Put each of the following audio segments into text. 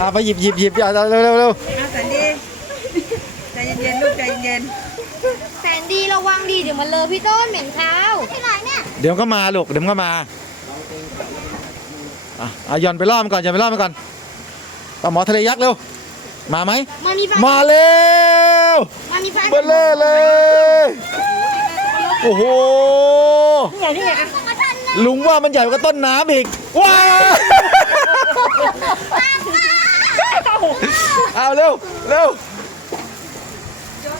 อะไปหยิบหยิบหยิบอย่าเร็วเร็วเร็วเอาแสนดีใจเย็นๆลูกใจเย็นแสนดีระวังดีเดี๋ยวมันเลอะพี่ต้นเหม็นเท้าที่ไหนเนี่ยเดี๋ยวมันก็มาลูกเดี๋ยวมันก็มาอะอะหย่อนไปล่อมันก่อนหย่อนไปล่อมันก่อนปลาหมอทะเลยักษ์เร็วมาไหมมามีแฟนมาเร็วมามีแฟนเบลเล่เลยโอ้โหนี่ไงนี่ไงอะมาทันเลยลุงว่ามันใหญ่กว่าต้นน้ำอีกว้าว เอาเร็วเร็วหย่อน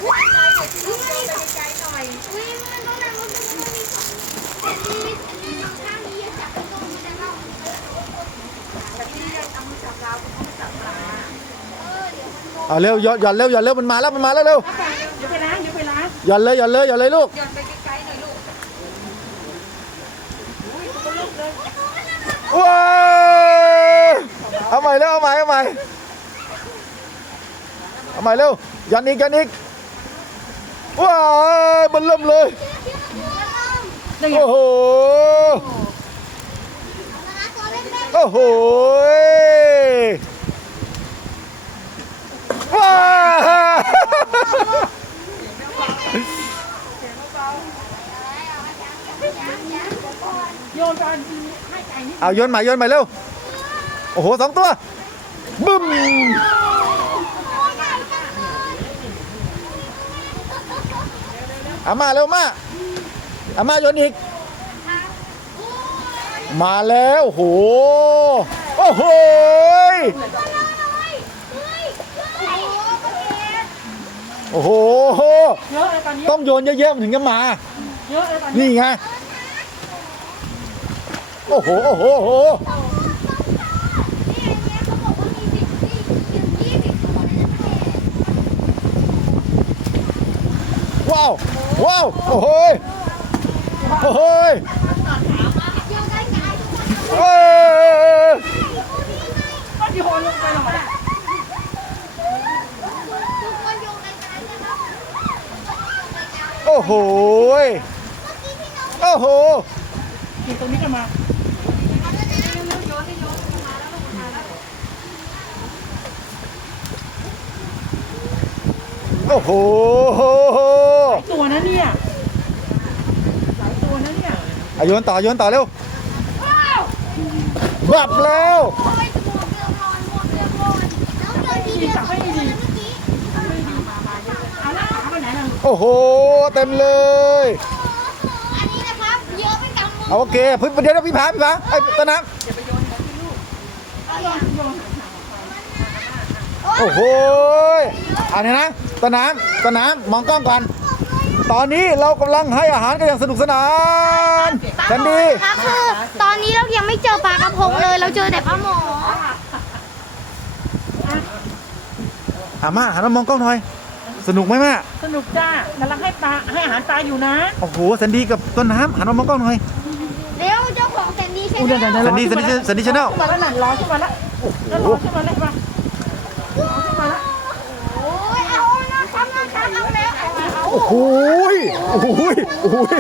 เอาเร็วหย่อนหย่อนเร็วหย่อนเร็วมันมาแล้วมันมาแล้วเร็วเดี๋ยวไปล้างเดี๋ยวไปล้างหย่อนเลยหย่อนเลยหย่อนเลยลูกหย่อนไปไกลๆหน่อยลูกว้าวเอาใหม่เร็วเอาใหม่เอาใหม่ เอาใหม่เร็ว ยันอีกยันอีก ว้าวมันเริ่มเลยนี่ไงโอ้โหตัวเล่นได้โอ้โหว้าวโยนไปให้ไก่นี่เอาโยนใหม่โยนใหม่เร็ว โอ้โหสองตัว บึ้ม อามาเร็วมาอามาโยนอีก มาแล้วโหโอ้โหยโอ้โหเยอะเลยตอนนี้ต้องโยนเยอะๆมันถึงจะมา เยอะเลยตอนนี้นี่ไงโอ้โหโอ้โหโอ้โห ว้าว ว้าว โอ้โหยโอ้โหเอ้ยก็โยนลงไปหน่อโอ้โห โอ้โหกินตรงนี้กันมา อ้โหตัวนะเนี่ยหลายตัวนะเนี่ยอะโยนต่อโยนต่อเร็วบับแล้วเอาละขาไปไหนล่ะโอ้โห เต็มเลย อันนี้นะครับเยอะไปกับมือเอาโอเคพึ่งเดี๋ยวนะพี่ผาพี่ผาไอ้ต้นน้ำโอ้โหอันนี้นะต้นน้ำต้นน้ำมองกล้องก่อน ตอนนี้เรากำลังให้อาหารกันอย่างสนุกสนานกันดีครับคือตอนนี้เรายังไม่เจอปลากระพงเลย เราเจอแต่ปลาหมออาม่าหันมามองกล้องหน่อย สนุกไหมแม่สนุกจ้ากำลังให้ปลาให้อาหารปลาอยู่นะ โอ้โหสันดีกับต้นน้ำหันมามองกล้องหน่อยเร็วเจ้าของแซนดี้ใช่อู้ไหมเดี๋ยวเดี๋ยวสันดีสันดีสันดีชาแนลขึ้นมาแล้วนั่นร้อนขึ้นมาแล้วโอ้โหร้อนขึ้นมาแล้วมาร้อนขึ้นมาแล้ว โอ้ยเอานะครับนะครับเอาแล้วเอาเอา โอ้โหยโอ้โหยโอ้โหย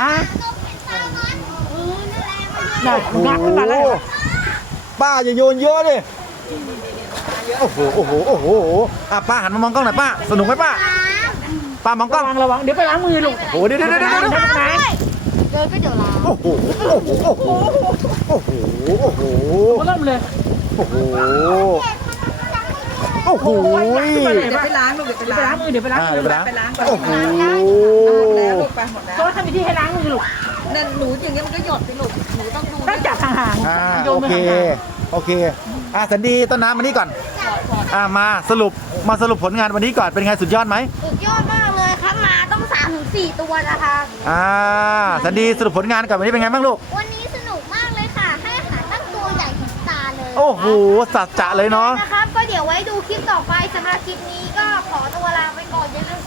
อะเออนั่นแหละมาน่ะงักขึ้นมาแล้วป้าอย่าโยนเยอะดิโอ้โหโอ้โหโอ้โหอะป้าหันมามองกล้องหน่อยป้าสนุกไหมป้าป้ามองกล้ระองวังระวังเดี๋ยวไปล้างมือลูกโอ้โหเดี๋ยวเดี๋ยวเดี๋ยวเดี๋ยวเดี๋ยวไปล้างเดินก็เดี๋ยวลาโอ้โหโอ้โหโอ้โหโอ้โหโอ้โหเริ่มเลย โอ้โหโอ้โหขึ้นมาเลยเดี๋ยวปะไปล้างลูกเดี๋ยวไปเดี๋ยวไปล้าล้างงมือเดี๋ยวไปล้างอ่ามือเดี๋ยวไปล้างไปล้างไปโอ้โหแล้วลูกไปหมดแล้วก็ถ้ามีที่ให้ล้างมือลูกนั่นหนูอย่างเงี้ยมันก็หยดไปลูกหนูต้องดูต้องจับห่างอ่าๆโยโอนมือเคห่างโอเคอะสันดีต้นน้ำมานี่ก่อนอ่ามาสรุปมาสรุปผลงานวันนี้ก่อนเป็นไงสุดยอดไหมสุดยอดมากเลยครับมาต้องสามถึงสี่ตัวนะคะอ่าสันดีสรุปผลงานก่อนวันนี้เป็นไงบ้างลูกวันนี้ โอ้โหสัจจะเลยเนาะ นะครับ ก็เดี๋ยวไว้ดูคลิปต่อไปสำหรับคลิปนี้ก็ขอตัวลาไปก่อนอย่าลืม